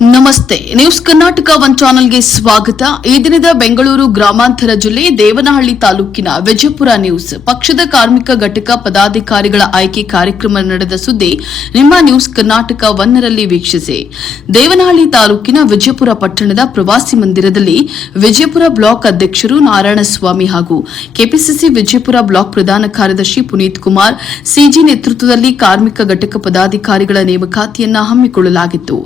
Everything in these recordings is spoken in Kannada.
ನಮಸ್ತೆ. ನ್ಯೂಸ್ ಕರ್ನಾಟಕ ಒನ್ ಚಾನೆಲ್ಗೆ ಸ್ವಾಗತ. ಈ ದಿನದ ಬೆಂಗಳೂರು ಗ್ರಾಮಾಂತರ ಜಿಲ್ಲೆ ದೇವನಹಳ್ಳಿ ತಾಲೂಕಿನ ವಿಜಯಪುರ ನ್ಯೂಸ್. ಪಕ್ಷದ ಕಾರ್ಮಿಕ ಘಟಕ ಪದಾಧಿಕಾರಿಗಳ ಆಯ್ಕೆ ಕಾರ್ಯಕ್ರಮ ನಡೆದ ಸುದ್ದಿ ನಿಮ್ಮ ನ್ಯೂಸ್ ಕರ್ನಾಟಕ ಒನ್ನರಲ್ಲಿ ವೀಕ್ಷಿಸಿ. ದೇವನಹಳ್ಳಿ ತಾಲೂಕಿನ ವಿಜಯಪುರ ಪಟ್ಟಣದ ಪ್ರವಾಸಿ ಮಂದಿರದಲ್ಲಿ ವಿಜಯಪುರ ಬ್ಲಾಕ್ ಅಧ್ಯಕ್ಷರು ನಾರಾಯಣಸ್ವಾಮಿ ಹಾಗೂ ಕೆಪಿಸಿಸಿ ವಿಜಯಪುರ ಬ್ಲಾಕ್ ಪ್ರಧಾನ ಕಾರ್ಯದರ್ಶಿ ಪುನೀತ್ ಕುಮಾರ್, ಸಿಜಿ ನೇತೃತ್ವದಲ್ಲಿ ಕಾರ್ಮಿಕ ಘಟಕ ಪದಾಧಿಕಾರಿಗಳ ನೇಮಕಾತಿಯನ್ನು ಹಮ್ಮಿಕೊಳ್ಳಲಾಗಿತ್ತು.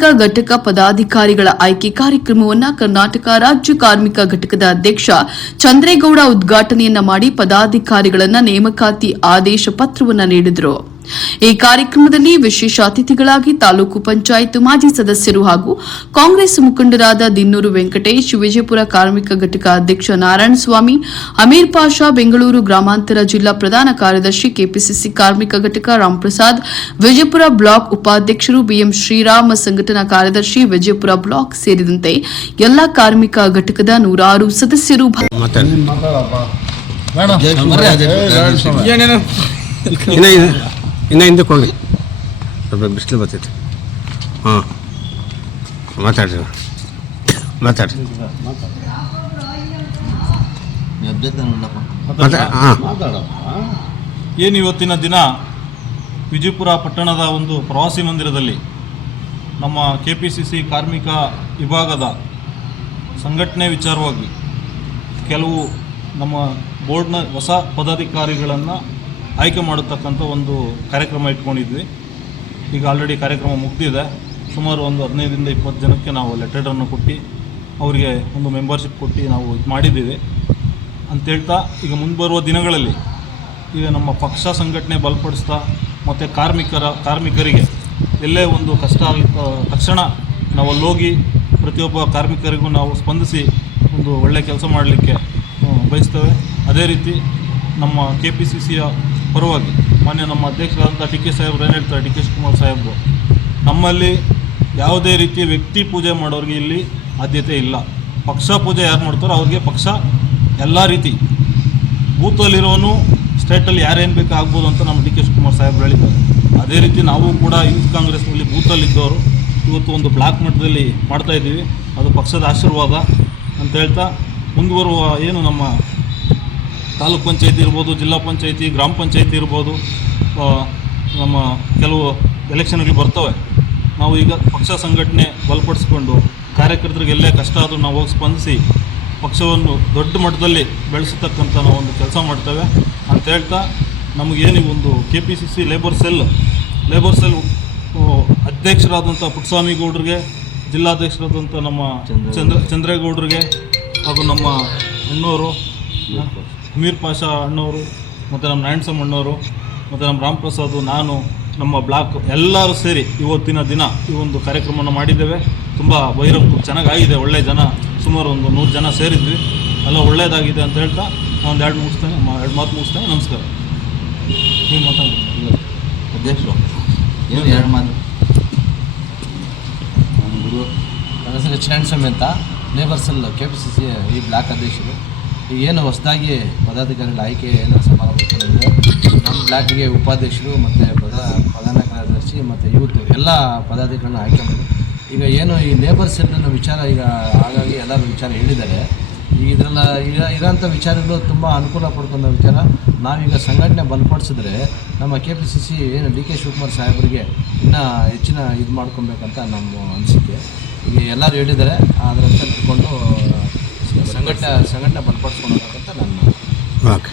ಘಟಕ ಪದಾಧಿಕಾರಿಗಳ ಆಯ್ಕೆ ಕಾರ್ಯಕ್ರಮವನ್ನು ಕರ್ನಾಟಕ ರಾಜ್ಯ ಕಾರ್ಮಿಕ ಘಟಕದ ಅಧ್ಯಕ್ಷ ಚಂದ್ರೇಗೌಡ ಉದ್ಘಾಟನೆಯನ್ನ ಮಾಡಿ ಪದಾಧಿಕಾರಿಗಳನ್ನ ನೇಮಕಾತಿ ಆದೇಶ ಪತ್ರವನ್ನ ನೀಡಿದರು. ಈ ಕಾರ್ಯಕ್ರಮದಲ್ಲಿ ವಿಶೇಷ ಅತಿಥಿಗಳಾಗಿ ತಾಲೂಕು ಪಂಚಾಯತ್ ಮಾಜಿ ಸದಸ್ಯರು ಹಾಗೂ ಕಾಂಗ್ರೆಸ್ ಮುಖಂಡರಾದ ದಿನ್ನೂರು ವೆಂಕಟೇಶ್ ವಿಜಯಪುರ ಕಾರ್ಮಿಕ ಘಟಕ ಅಧ್ಯಕ್ಷ ನಾರಾಯಣಸ್ವಾಮಿ ಅಮೀರ್ ಪಾಷಾ ಬೆಂಗಳೂರು ಗ್ರಾಮಾಂತರ ಜಿಲ್ಲಾ ಪ್ರಧಾನ ಕಾರ್ಯದರ್ಶಿ ಕೆಪಿಸಿಸಿ ಕಾರ್ಮಿಕ ಘಟಕ ರಾಮ್ಪ್ರಸಾದ್ ವಿಜಯಪುರ ಬ್ಲಾಕ್ ಉಪಾಧ್ಯಕ್ಷರು ಬಿಎಂ ಶ್ರೀರಾಮ ಸಂಘಟನಾ ಕಾರ್ಯದರ್ಶಿ ವಿಜಯಪುರ ಬ್ಲಾಕ್ ಸೇರಿದಂತೆ ಎಲ್ಲಾ ಕಾರ್ಮಿಕ ಘಟಕದ ನೂರಾರು ಸದಸ್ಯರು ಭಾ- ಇನ್ನ ಹಿಂದಕ್ಕೆ ಹೋಗಿ ಸ್ವಲ್ಪ ಬಿಸಿಲು ಬರ್ತೈತೆ. ಹಾಂ ಮಾತಾಡ್ರಿ. ಮಾತಾಡ್ರಿ. ಏನು ಇವತ್ತಿನ ದಿನ? ವಿಜಯಪುರ ಪಟ್ಟಣದ ಒಂದು ಪ್ರವಾಸಿ ಮಂದಿರದಲ್ಲಿ ನಮ್ಮ ಕೆ ಪಿ ಸಿ ಸಿ ಕಾರ್ಮಿಕ ವಿಭಾಗದ ಸಂಘಟನೆ ವಿಚಾರವಾಗಿ ಕೆಲವು ನಮ್ಮ ಬೋರ್ಡ್ನ ಹೊಸ ಪದಾಧಿಕಾರಿಗಳನ್ನು ಆಯ್ಕೆ ಮಾಡತಕ್ಕಂಥ ಒಂದು ಕಾರ್ಯಕ್ರಮ ಇಟ್ಕೊಂಡಿದ್ವಿ. ಈಗ ಆಲ್ರೆಡಿ ಕಾರ್ಯಕ್ರಮ ಮುಗ್ದಿದೆ. ಸುಮಾರು ಒಂದು ಹದಿನೈದರಿಂದ ಇಪ್ಪತ್ತು ಜನಕ್ಕೆ ನಾವು ಲೆಟರ್ಡನ್ನು ಕೊಟ್ಟು, ಅವರಿಗೆ ಒಂದು ಮೆಂಬರ್ಶಿಪ್ ಕೊಟ್ಟು ನಾವು ಇದು ಮಾಡಿದ್ದೀವಿ. ಅಂತ ಹೇಳ್ತಾ, ಈಗ ಮುಂಬರುವ ದಿನಗಳಲ್ಲಿ ಈಗ ನಮ್ಮ ಪಕ್ಷ ಸಂಘಟನೆ ಬಲಪಡಿಸ್ತಾ, ಮತ್ತು ಕಾರ್ಮಿಕರ, ಕಾರ್ಮಿಕರಿಗೆ ಎಲ್ಲೇ ಒಂದು ಕಷ್ಟ, ತಕ್ಷಣ ನಾವು ಅಲ್ಲೋಗಿ ಪ್ರತಿಯೊಬ್ಬ ಕಾರ್ಮಿಕರಿಗೂ ನಾವು ಸ್ಪಂದಿಸಿ ಒಂದು ಒಳ್ಳೆಯ ಕೆಲಸ ಮಾಡಲಿಕ್ಕೆ ಬಯಸ್ತೇವೆ. ಅದೇ ರೀತಿ ನಮ್ಮ ಕೆ ಪಿ ಸಿ ಸಿಯ ಪರವಾಗಿ ಮಾನ್ಯ ನಮ್ಮ ಅಧ್ಯಕ್ಷರಾದಂಥ ಡಿ ಕೆ ಸಾಹೇಬ್ರು ಏನು ಹೇಳ್ತಾರೆ? ಡಿ ಕೆ ಶಿವಕುಮಾರ್ ಸಾಹೇಬ್ರು, ನಮ್ಮಲ್ಲಿ ಯಾವುದೇ ರೀತಿಯ ವ್ಯಕ್ತಿ ಪೂಜೆ ಮಾಡೋರಿಗೆ ಇಲ್ಲಿ ಆದ್ಯತೆ ಇಲ್ಲ. ಪಕ್ಷ ಪೂಜೆ ಯಾರು ಮಾಡ್ತಾರೋ ಅವ್ರಿಗೆ ಪಕ್ಷ ಎಲ್ಲ ರೀತಿ. ಬೂತಲ್ಲಿರೋನು ಸ್ಟೇಟಲ್ಲಿ ಯಾರೇನು ಬೇಕಾಗ್ಬೋದು ಅಂತ ನಮ್ಮ ಡಿ ಕೆ ಶಿವಕುಮಾರ್ ಸಾಹೇಬ್ರು ಹೇಳಿದ್ದಾರೆ. ಅದೇ ರೀತಿ ನಾವು ಕೂಡ ಯೂತ್ ಕಾಂಗ್ರೆಸ್ನಲ್ಲಿ ಬೂತಲ್ಲಿದ್ದವರು ಇವತ್ತು ಒಂದು ಬ್ಲಾಕ್ ಮಟ್ಟದಲ್ಲಿ ಮಾಡ್ತಾಯಿದ್ದೀವಿ ಅದು ಪಕ್ಷದ ಆಶೀರ್ವಾದ ಅಂತ ಹೇಳ್ತಾ ಮುಂದುವರುವ ಏನು ನಮ್ಮ ತಾಲೂಕ್ ಪಂಚಾಯತಿ ಇರ್ಬೋದು ಜಿಲ್ಲಾ ಪಂಚಾಯತಿ ಗ್ರಾಮ ಪಂಚಾಯತಿ ಇರ್ಬೋದು ನಮ್ಮ ಕೆಲವು ಎಲೆಕ್ಷನ್ಗಳು ಬರ್ತವೆ. ನಾವು ಈಗ ಪಕ್ಷ ಸಂಘಟನೆ ಬಲಪಡಿಸ್ಕೊಂಡು ಕಾರ್ಯಕರ್ತರಿಗೆ ಎಲ್ಲೇ ಕಷ್ಟ ಆದರೂ ನಾವು ಹೋಗಿ ಸ್ಪಂದಿಸಿ ಪಕ್ಷವನ್ನು ದೊಡ್ಡ ಮಟ್ಟದಲ್ಲಿ ಬೆಳೆಸತಕ್ಕಂಥ ನಾವು ಒಂದು ಕೆಲಸ ಮಾಡ್ತೇವೆ. ಅಂತ ಹೇಳ್ತಾ ನಮಗೇನು ಒಂದು K P C C labour cell labour cell ಅಧ್ಯಕ್ಷರಾದಂಥ ಪುಟ್ಟಸ್ವಾಮಿ ಗೌಡ್ರಿಗೆ ಜಿಲ್ಲಾಧ್ಯಕ್ಷರಾದಂಥ ನಮ್ಮ ಚಂದ್ರ ಚಂದ್ರೇಗೌಡ್ರಿಗೆ. ಹಾಗೂ ನಮ್ಮ ಅಣ್ಣವರು ಅಮೀರ್ ಪಾಷಾ ಅಣ್ಣವರು ಮತ್ತು ನಮ್ಮ ನಾರಾಯಣಸಮ್ ಅಣ್ಣವರು ಮತ್ತು ನಮ್ಮ ರಾಮ್ ಪ್ರಸಾದ್ ನಾನು ನಮ್ಮ ಬ್ಲಾಕ್ ಎಲ್ಲರೂ ಸೇರಿ ಇವತ್ತಿನ ದಿನ ಈ ಒಂದು ಕಾರ್ಯಕ್ರಮವನ್ನು ಮಾಡಿದ್ದೇವೆ. ತುಂಬ ಬಹಿರಂಗ ಚೆನ್ನಾಗಾಗಿದೆ ಒಳ್ಳೆ ಜನ ಸುಮಾರು ಒಂದು ನೂರು ಜನ ಸೇರಿದ್ವಿ. ಎಲ್ಲ ಒಳ್ಳೆಯದಾಗಿದೆ ಅಂತ ಹೇಳ್ತಾ ನಾನು ಒಂದು ಎರಡು ಮುಗಿಸ್ತೇನೆ ಎರಡು ಮಾತು ಮುಗಿಸ್ತೇನೆ ನಮಸ್ಕಾರ. ನೀವು ಮಾತಾಡಿ ಅಧ್ಯಕ್ಷರು ಏನು ಎರಡು ಮಾತು? ನನ್ನ ಹೆಸರು ಚರಣ್ ಸ್ವಾಮಿ ಅಂತ ಕೆ ಪಿ ಸಿ ಸಿ ಈ ಬ್ಲಾಕ್ ಅಧ್ಯಕ್ಷರು. ಏನು ಹೊಸದಾಗಿ ಪದಾಧಿಕಾರಿಗಳ ಆಯ್ಕೆ ಏನು ಸಮಾರಂಭ ನಮ್ಮ ಬ್ಲಾಕ್ಗೆ ಉಪಾಧ್ಯಕ್ಷರು ಮತ್ತು ಪ್ರಧಾನ ಪ್ರಧಾನ ಕಾರ್ಯದರ್ಶಿ ಮತ್ತು ಯೂತ್ ಎಲ್ಲ ಪದಾಧಿಕಾರಿಗಳನ್ನ ಆಯ್ಕೆ ಈಗ ಏನು ಈ ಲೇಬರ್ಸ್ ಸೆಲ್ನ ವಿಚಾರ ಈಗ ಹಾಗಾಗಿ ಎಲ್ಲರೂ ವಿಚಾರ ಹೇಳಿದ್ದಾರೆ. ಈಗ ಇದರಲ್ಲ ಈಗ ಇರೋಂಥ ವಿಚಾರಗಳು ತುಂಬ ಅನುಕೂಲ ಪಡ್ಕೊಂಡ ವಿಚಾರ. ನಾವೀಗ ಸಂಘಟನೆ ಬಲಪಡಿಸಿದ್ರೆ ನಮ್ಮ ಕೆ ಪಿ ಸಿ ಸಿ ಏನು ಡಿ ಕೆ ಶಿವಕುಮಾರ್ ಸಾಹೇಬರಿಗೆ ಇನ್ನೂ ಹೆಚ್ಚಿನ ಇದು ಮಾಡ್ಕೊಬೇಕಂತ ನಮ್ಮ ಅನಿಸಿಕೆ. ಈಗ ಎಲ್ಲರೂ ಹೇಳಿದ್ದಾರೆ. ಅದರಂತೆ ತಿಳ್ಕೊಂಡು ಸಂಘಟನೆ ಸಂಘಟನೆ ನಾನು ಓಕೆ.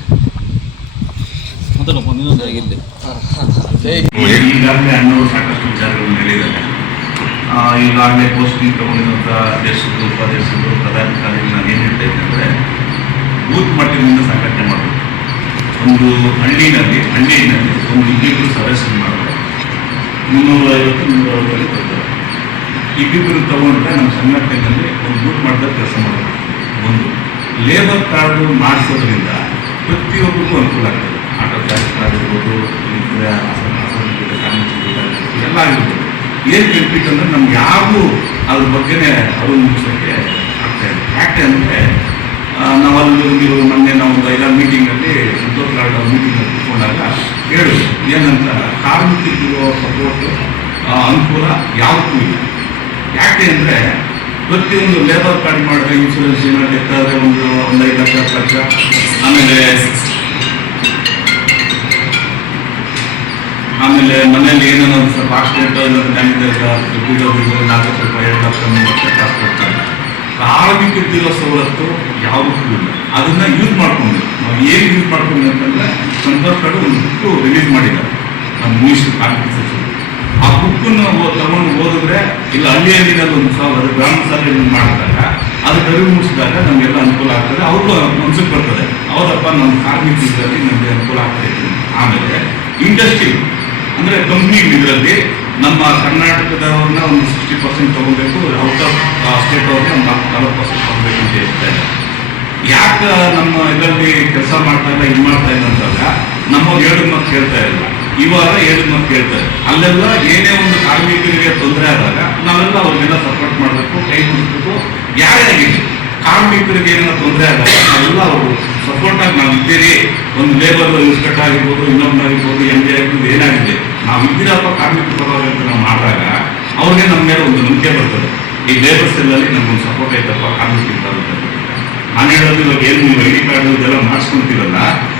ನೀನು ಇಲ್ಲಿ ಈಗಾಗಲೇ ಅಣ್ಣವರು ಸಾಕಷ್ಟು ವಿಚಾರಗಳನ್ನು ಹೇಳಿದ್ದಾರೆ. ಆ, ಈಗಾಗಲೇ ಪೋಸ್ಟಿಂಗ್ ತಗೊಂಡಿರುವಂಥ ಅಧ್ಯಕ್ಷರು ಉಪಾಧ್ಯಕ್ಷರು ಪದಾಧಿಕಾರಿಗಳು ನಾನು ಏನು ಹೇಳ್ತಾ ಇದ್ದೆ ಅಂದರೆ ಬೂತ್ ಮಟ್ಟದಿಂದ ಸಂಘಟನೆ ಮಾಡಬೇಕು. ಒಂದು ಹಳ್ಳಿನಲ್ಲಿ ಹಳ್ಳಿಯಲ್ಲಿ ಒಂದು ಇಬ್ಬಿಬ್ಬರು ಸದಸ್ಯರು ಮಾಡೋದು ಮುನ್ನೂರ ಐವತ್ತು ಮುನ್ನೂರ ಐವತ್ತು ಬರ್ತಾರೆ ಇಬ್ಬಿಬ್ಬರು ತಗೊಂಡ್ರೆ ನಮ್ಮ ಸಂಘಟನೆಯಲ್ಲಿ ಒಂದು ಬೂತ್ ಮಟ್ಟದಲ್ಲಿ ಕೆಲಸ ಮಾಡಬೇಕು. ಒಂದು ಲೇಬರ್ ಕಾರ್ಡು ಮಾಡಿಸೋದ್ರಿಂದ ಪ್ರತಿಯೊಬ್ಬರಿಗೂ ಅನುಕೂಲ ಆಗ್ತದೆ. ಆಟೋ ಕಾರ್ಮಿಕರಿಗೆ ಆಗಿರ್ಬೋದು, ಎಲ್ಲ ಆಗಿರ್ಬೋದು. ಏನು ಬೆನಿಫಿಟ್ ಅಂದರೆ ನಮ್ಗೆ ಯಾರಿಗೂ ಅದ್ರ ಬಗ್ಗೆನೇ ಅವರು ಮುಗಿಸೋಕ್ಕೆ ಆಗ್ತಾ ಇದೆ. ಯಾಕೆ ಅಂದರೆ ನಾವು ಅಲ್ಲಿ ನೀವು ಮೊನ್ನೆ ನಾವು ಎಲ್ಲ ಮೀಟಿಂಗಲ್ಲಿ ಸಂತೋಷ್ ಕಾರ್ಡ್ ಮೀಟಿಂಗಲ್ಲಿ ಕೂತ್ಕೊಂಡಾಗ ಹೇಳು ಏನಂತ ಅನುಕೂಲ ಯಾವತ್ತೂ ಇಲ್ಲ. ಯಾಕೆ ಅಂದರೆ ಪ್ರತಿಯೊಂದು ಲೇಬರ್ ಕಾರ್ಡ್ ಮಾಡಿದ್ರೆ ಇನ್ಶೂರೆನ್ಸ್ ಏನಾದ್ರು ಎತ್ತಾದ್ರೆ ಒಂದು ಒಂದು ಐದು ಲಕ್ಷ, ಹತ್ತು ಲಕ್ಷ. ಆಮೇಲೆ ಆಮೇಲೆ ಮನೇಲಿ ಏನೇನೋ ಸ್ವಲ್ಪ ಆಕ್ಸಿಡೆಂಟ್ ಇಲ್ಲ ಹೋಗಿದ್ರೆ ನಾಲ್ಕು ರೂಪಾಯಿ ಎರಡು ಲಕ್ಷ ಮೂರು ಲಕ್ಷ ಕಾಸು ಕೊಡ್ತಾರೆ ಕಾರ್ಮಿಕರಿಗಿರೋ ಸವಲತ್ತು ಯಾವುದಕ್ಕೂ ಇಲ್ಲ. ಅದನ್ನು ಯೂಸ್ ಮಾಡ್ಕೊಂಡು ನಾವು ಏನು ಯೂಸ್ ಮಾಡ್ಕೊಂಡು ಅಂತಂದರೆ ಸಂತೋಷ್ ಕಡೆ ಒಂದು ಬುಕ್ಕು ರಿಲೀಸ್ ಮಾಡಿದ್ದಾರೆ. ನಮ್ಮ ಮಿನಿಸ್ಟರ್ ಕಾರ್ಮಿಕ ಸಚಿವರು ಆ ಬುಕ್ಕನ್ನು ತಗೊಂಡು ಇಲ್ಲ ಹಳ್ಳಿಯಲ್ಲಿ ಒಂದು ಸಾವಿರ ಗ್ರಾಮ ಸಭೆ ಮಾಡಿದಾಗ, ಅದು ಅರಿವು ಮೂಡಿಸಿದಾಗ ನಮಗೆಲ್ಲ ಅನುಕೂಲ ಆಗ್ತದೆ. ಅವ್ರಿಗೂ ಮನ್ಸಿಗೆ ಬರ್ತದೆ. ಅವರಪ್ಪ ನಮ್ಮ ಕಾರ್ಮಿಕ ಇದರಲ್ಲಿ ನಮಗೆ ಅನುಕೂಲ ಆಗ್ತದೆ ಆಮೇಲೆ ಇಂಡಸ್ಟ್ರಿ, ಅಂದರೆ ಕಂಪ್ನಿ ಇದರಲ್ಲಿ ನಮ್ಮ ಕರ್ನಾಟಕದವ್ರನ್ನ ಒಂದು ಸಿಕ್ಸ್ಟಿ ಪರ್ಸೆಂಟ್ ತಗೋಬೇಕು ಔಟ್ ಆಫ್ ಸ್ಟೇಟ್ ಅವ್ರಿಗೆ ಒಂದು ನಲವತ್ತು ಪರ್ಸೆಂಟ್ ತಗೋಬೇಕು ಅಂತ ಹೇಳ್ತಾರೆ ಯಾಕೆ ನಮ್ಮ ಇದರಲ್ಲಿ ಕೆಲಸ ಮಾಡ್ತಾ ಇಲ್ಲ, ಇದು ಮಾಡ್ತಾ ಇಲ್ಲ ಅಂದಾಗ ನಮ್ಮವ್ರು ಹೇಳಿದ ಮಾತು ಕೇಳ್ತಾ ಇಲ್ಲ. ಇವಾಗ ಏಳು ಮಾತು ಕೇಳ್ತಾರೆ ಅಲ್ಲೆಲ್ಲ ಏನೇ ಒಂದು ಕಾರ್ಮಿಕರಿಗೆ ನಾವೆಲ್ಲ ಅವ್ರಿಗೆಲ್ಲ ಸಪೋರ್ಟ್ ಮಾಡಬೇಕು ಕೈ ಮುಗಿಸ್ಬೇಕು ಯಾರೇ ಆಗಿರಲಿ ಕಾರ್ಮಿಕರಿಗೆ ಏನೋ ತೊಂದರೆ ಆಗಲ್ಲ ನಾವೆಲ್ಲ ಅವರು ಸಪೋರ್ಟ್ ಆಗಿ ನಾವು ಇದ್ದೀರಿ. ಒಂದು ಲೇಬರ್ ಇನ್ಸ್ಪೆಕ್ಟರ್ ಆಗಿರ್ಬೋದು ಇನ್ನೊಬ್ಬರಾಗಿರ್ಬೋದು ಎಂ ಡಿ ಆಗಿರ್ಬೋದು, ಏನಾಗಿದೆ? ನಾವು ಇದ್ದೀರಪ್ಪ ಕಾರ್ಮಿಕ ಪರವಾಗಿ ಅಂತ ನಾವು ಮಾಡಿದಾಗ ಅವ್ರಿಗೆ ನಮ್ಮ ಮೇಲೆ ಒಂದು ನಂಬಿಕೆ ಬರ್ತದೆ. ಈ ಲೇಬರ್ ಸೆಲ್ಲಲ್ಲಿ ನಮ್ಗೊಂದು ಸಪೋರ್ಟ್ ಐತಪ್ಪ ಕಾರ್ಮಿಕ ಬರುತ್ತೆ ನಾನು ಹೇಳೋದು ಇವಾಗ ಏನು, ನೀವು ಐ ಡಿ ಕಾರ್ಡ್ ಇದೆಲ್ಲ ಮಾಡಿಸ್ಕೊಂತೀರಲ್ಲ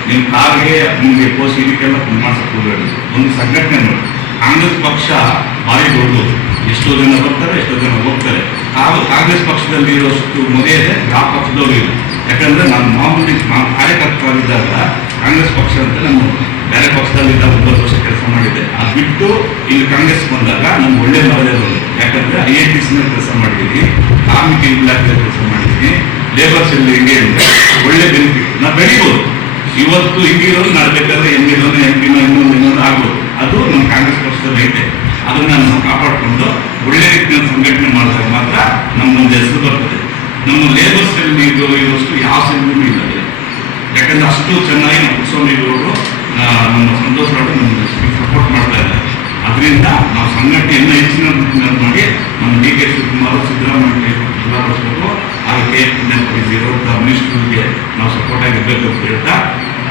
ನಿಮ್ಮ ಕಾರ್ಗೆ ನಿಮಗೆ ಪೋಸ್ಟ್ ಇದಕ್ಕೆಲ್ಲ ಮಾಡ್ಸಕ್ ಹೋಗಬೇಡಿ ಒಂದು ಸಂಘಟನೆ ನೋಡಿ. ಕಾಂಗ್ರೆಸ್ ಪಕ್ಷ ಬಾಯಿ ದೊಡ್ಡದು ಎಷ್ಟೋ ಜನ ಬರ್ತಾರೆ, ಎಷ್ಟೋ ಜನ ಹೋಗ್ತಾರೆ. ಆಗ ಕಾಂಗ್ರೆಸ್ ಪಕ್ಷದಲ್ಲಿ ಇರೋಷ್ಟು ಮರ್ಯಾದೆ ಯಾವ ಪಕ್ಷದವ್ರು ಇಲ್ಲ. ಯಾಕಂದ್ರೆ ನಾನು ಮಾಮೂಲಿ ನಾನು ಕಾರ್ಯಕರ್ತರಾಗಿದ್ದಾಗ ಕಾಂಗ್ರೆಸ್ ಪಕ್ಷ ಅಂತ ನಾನು ಬೇರೆ ಪಕ್ಷದಲ್ಲಿ ಒಂಬತ್ತು ವರ್ಷ ಕೆಲಸ ಮಾಡಿದ್ದೆ. ಅದು ಬಿಟ್ಟು ಇಲ್ಲಿ ಕಾಂಗ್ರೆಸ್ ಬಂದಾಗ ನಮ್ಗೆ ಒಳ್ಳೆ ಮರ್ಯಾದೆ ಬಂತು ಯಾಕಂದ್ರೆ ಐ ಎ ಟಿ ಕೆಲಸ ಮಾಡಿದ್ದೀನಿ ಕಾರ್ಮಿಕ ಇಲಾಖೆಯಲ್ಲಿ ಕೆಲಸ ಮಾಡಿದ್ದೀನಿ ಲೇಬರ್ಸ್ ಇಲ್ಲಿ ಹಿಂಗೆ ಅಂದರೆ ಒಳ್ಳೆ ಬೆನಿಫಿಟ್ ನಾವು ಬೆಳಿಬೋದು. ಇವತ್ತು ಹಿಂಗಿರೋದು ನಾಳೆ ಬೇಕಾದ್ರೆ ಹೆಂಗಿರೋದು ಹೆಂಗಿನೋ ಇನ್ನೊಂದು ಇನ್ನೊಂದು ಆಗ್ಬೋದು. ಅದು ನಮ್ಮ ಕಾಂಗ್ರೆಸ್ ಪಕ್ಷದಲ್ಲಿ ಐತೆ ಅದನ್ನ ನಾವು ಕಾಪಾಡಿಕೊಂಡು ಒಳ್ಳೆ ರೀತಿಯ ಸಂಘಟನೆ ಮಾಡಿದಾಗ ಮಾತ್ರ ನಮ್ಮ ಮುಂದೆ ಹೆಸರು ಬರ್ತದೆ. ನಮ್ಮ ಲೇಬರ್ ಸೆಲ್ ಇದು ಇರುವಷ್ಟು ಯಾವ ಸೆಲ್ಗೂ ಇಲ್ಲ. ಯಾಕಂದ್ರೆ ಅಷ್ಟು ಚೆನ್ನಾಗಿ ನಮ್ಮ ಕುಸ್ವಾಮಿಗೌಡರು ನಮ್ಮ ಸಂತೋಷ ನಮ್ಮ ಸಪೋರ್ಟ್ ಮಾಡ್ತಾ ಇದ್ದಾರೆ. ಅದರಿಂದ ನಾವು ಸಂಘಟನೆ ಇನ್ನೂ ಹೆಚ್ಚಿನ ಮಾಡಿ ನಮ್ಮ ಡಿ ಕೆ ಶಿವಕುಮಾರ್ ಸಿದ್ದರಾಮಯ್ಯ ಬಲಪಡಿಸಬೇಕು ಹಾಗೆ ಕೆ ಎಸ್ ಪುಣ್ಯಪಡಿಸಿರೋ ಮಿನಿಸ್ಟ್ರಿಗೆ ನಾವು ಸಪೋರ್ಟ್ ಆಗಿರ್ಬೇಕು ಅಂತ ಹೇಳ್ತಾ